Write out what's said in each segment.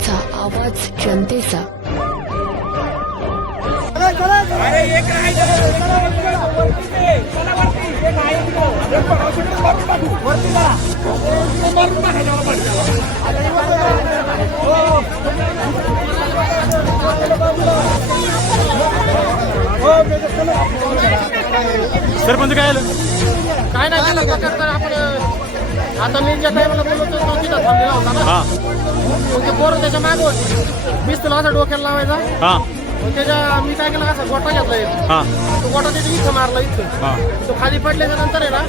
माझा आवाज जनतेचा. सरपंच काय आलं? काय नाही केलं तर आपण आता मी ज्या टायमाला बोललो तो तिथं थांबलेला होता ना. हा मग ते पोरं त्याच्या मागं होते. पिस्तूल असा डोक्याला लावायचा. हा मग त्याच्या मी काय केलं असं गोटा घेतला एक. हा तो गोटा त्याच्या इथं मारला इथं. हा तो खाली पडल्याच्या नंतर आहे ना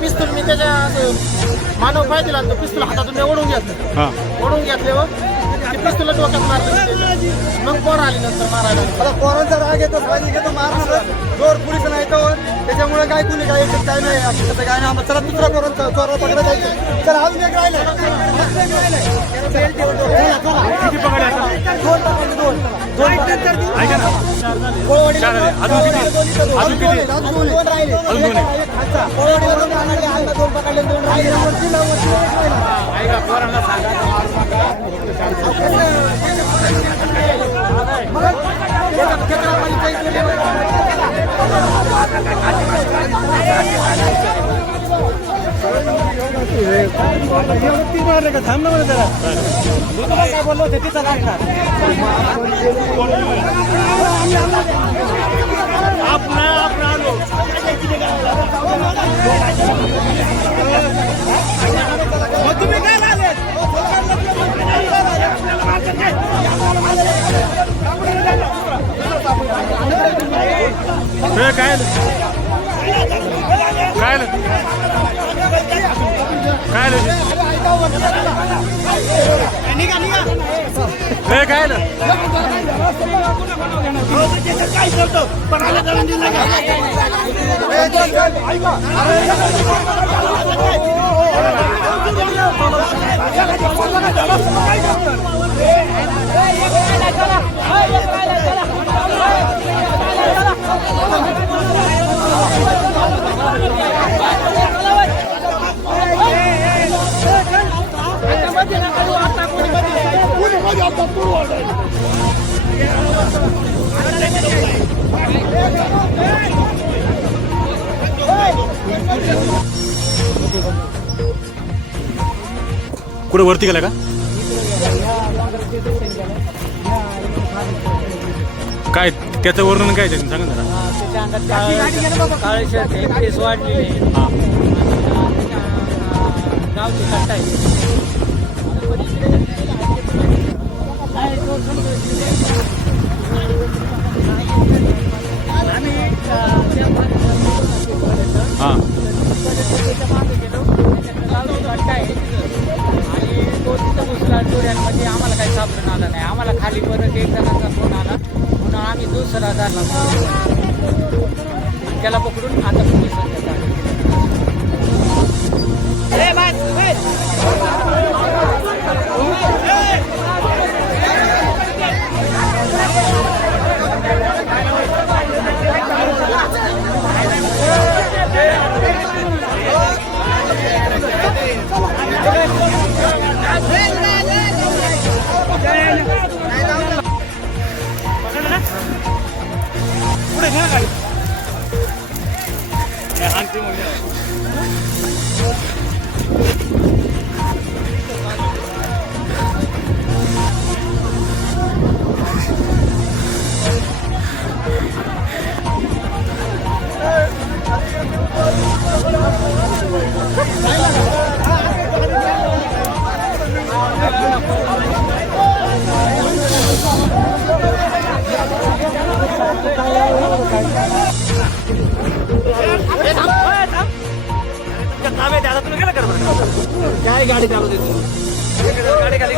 पिस्तूल मी त्याच्या असं मानव पाय दिला तो पिस्तूल हातातून मी ओढून घेतलं. हा ओढून घेतल्यावर ते पिस्तूल डोक्यात मारलं. मग पोरं आली नंतर मारायला. आता पोरांचा राग येतो पाहिजे घेतो मारणार जोर पुलिस नाही तो त्याच्यामुळे काय कुणी काय याच्यात काय नाही असं तसं काय नाही. चला दुसरा पोरांचा चोरा पकडा जायचं. चला अजून एक राहिलं. किती पकडले आता? दोन ऐका ना, चार झाले. अजून किती? अजून किती? दोन राहिले. अजून दोन आहे. दोन पकडले दोन राहिले. ऐका पोरांना सांगा. थांब ना जरा काय बोललो होते तिथं लागणार. तुम्ही काय झाले? काय आलं? काय आलं? काय आलं? काय आलं? काय करतो पण आला जाऊन दिला कुठे वरती गेला का? काय त्याचं वर्णन काय त्याचं सांगा जरा. काळे शर्ट केस वाढलेले. हा गावचे कट्टा हा आणि तो तिथं घुसला चोऱ्यांमध्ये. आम्हाला काही सापडून आला नाही. आम्हाला खाली परत एक जणांचा फोन आला म्हणून आम्ही दुसरा धरला. त्याला पकडून आता पोलीस पुढे घ्या गाडी. आणखी मग काय गाडी चालू देतो. गाडी खाली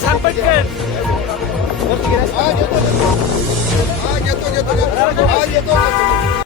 सांग पटकन. घेतो